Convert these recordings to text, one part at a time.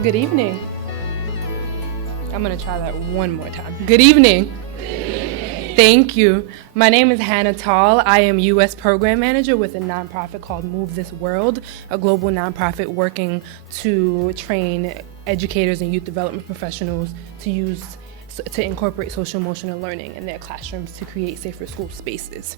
Good evening. I'm going to try that one more time. Good evening. Thank you. My name is Hanna Tall. I am U.S. Program Manager with a nonprofit called Move This World, a global nonprofit working to train educators and youth development professionals to incorporate social emotional learning in their classrooms to create safer school spaces.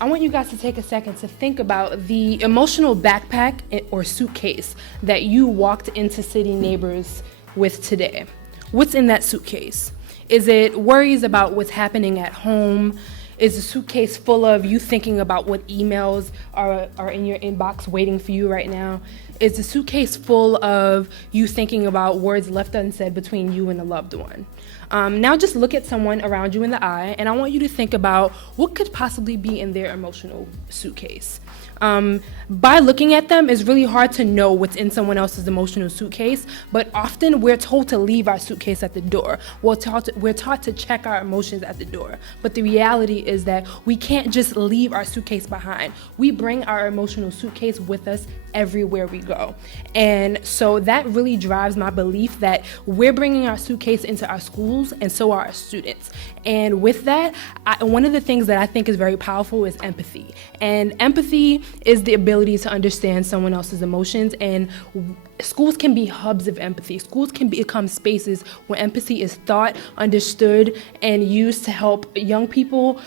I want you guys to take a second to think about the emotional backpack or suitcase that you walked into City Neighbors with today. What's in that suitcase? Is it worries about what's happening at home? Is the suitcase full of you thinking about what emails are in your inbox waiting for you right now? Is the suitcase full of you thinking about words left unsaid between you and a loved one? Now just look at someone around you in the eye, and I want you to think about what could possibly be in their emotional suitcase. By looking at them, it's really hard to know what's in someone else's emotional suitcase, but often we're told to leave our suitcase at the door. We're taught to check our emotions at the door, but the reality is that we can't just leave our suitcase behind. We bring our emotional suitcase with us everywhere we go. And so that really drives my belief that we're bringing our suitcase into our schools, and so are our students. And with that, one of the things that I think is very powerful is empathy. And empathy is the ability to understand someone else's emotions, and schools can be hubs of empathy. Schools can become spaces where empathy is thought, understood, and used to help young people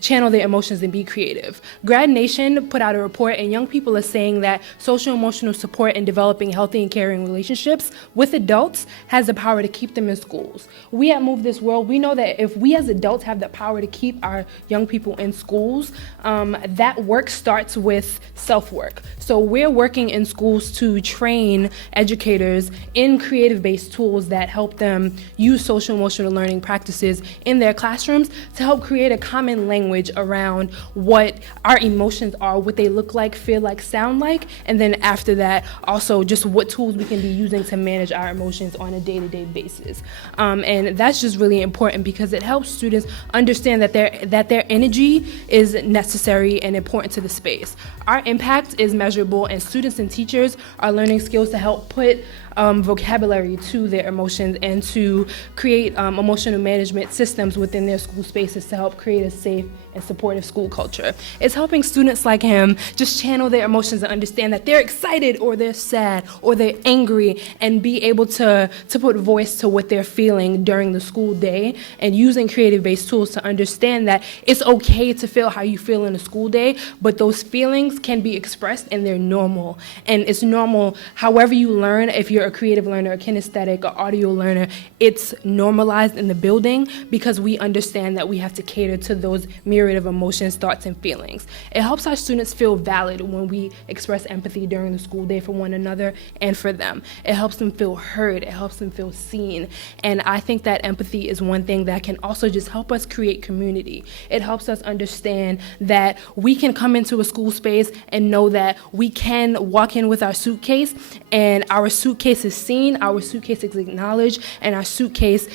channel their emotions and be creative. Grad Nation put out a report, and young people are saying that social emotional support in developing healthy and caring relationships with adults has the power to keep them in schools. We at Move This World, we know that if we as adults have the power to keep our young people in schools, that work starts with self-work. So we're working in schools to train educators in creative-based tools that help them use social emotional learning practices in their classrooms to help create a common language around what our emotions are, what they look like, feel like, sound like, and then after that, also just what tools we can be using to manage our emotions on a day-to-day basis. And that's just really important because it helps students understand that their energy is necessary and important to the space. Our impact is measurable, and students and teachers are learning skills to help put vocabulary to their emotions and to create emotional management systems within their school spaces to help create a safe and supportive school culture. It's helping students like him just channel their emotions and understand that they're excited or they're sad or they're angry, and be able to put voice to what they're feeling during the school day, and using creative-based tools to understand that it's okay to feel how you feel in a school day, but those feelings can be expressed and they're normal. And it's normal however you learn. If you're a creative learner, a kinesthetic, or audio learner, it's normalized in the building because we understand that we have to cater to those myriad of emotions, thoughts, and feelings. It helps our students feel valid when we express empathy during the school day for one another and for them. It helps them feel heard. It helps them feel seen. And I think that empathy is one thing that can also just help us create community. It helps us understand that we can come into a school space and know that we can walk in with our suitcase, and our suitcase is seen, our suitcase is acknowledged, and our suitcase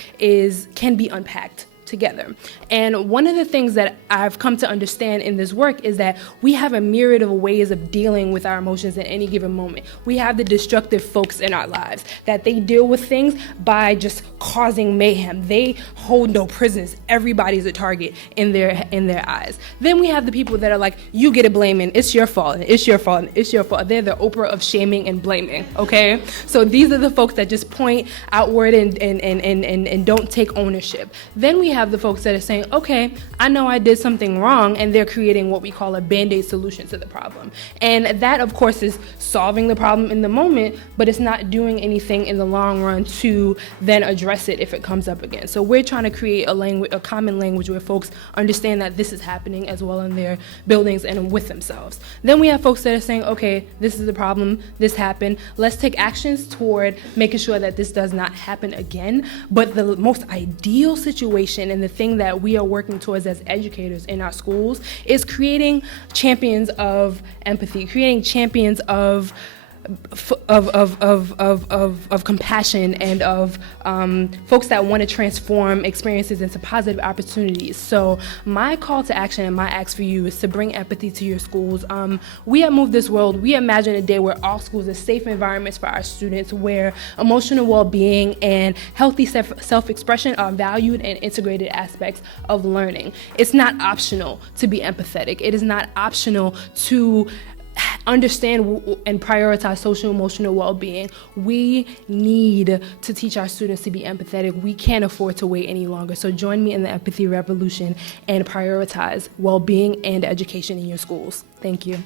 can be unpacked together. And one of the things that I've come to understand in this work is that we have a myriad of ways of dealing with our emotions at any given moment. We have the destructive folks in our lives that they deal with things by just causing mayhem. They hold no prisoners. Everybody's a target in their eyes. Then we have the people that are like, you get a blaming, it's your fault, and it's your fault, and it's your fault. They're the Oprah of shaming and blaming, okay? So these are the folks that just point outward and don't take ownership. Then we have the folks that are saying, okay, I know I did something wrong, and they're creating what we call a Band-Aid solution to the problem. And that, of course, is solving the problem in the moment, but it's not doing anything in the long run to then address it if it comes up again. So we're trying to create a common language where folks understand that this is happening as well in their buildings and with themselves. Then we have folks that are saying, okay, this is the problem, this happened, let's take actions toward making sure that this does not happen again. But the most ideal situation, and the thing that we are working towards as educators in our schools, is creating champions of empathy, creating champions of of compassion and of folks that want to transform experiences into positive opportunities. So my call to action and my ask for you is to bring empathy to your schools. We at Move This World, we imagine a day where all schools are safe environments for our students, where emotional well-being and healthy self-expression are valued and integrated aspects of learning. It's not optional to be empathetic. It is not optional to understand and prioritize social emotional well-being. We need to teach our students to be empathetic. We can't afford to wait any longer. So join me in the empathy revolution and prioritize well-being and education in your schools. Thank you.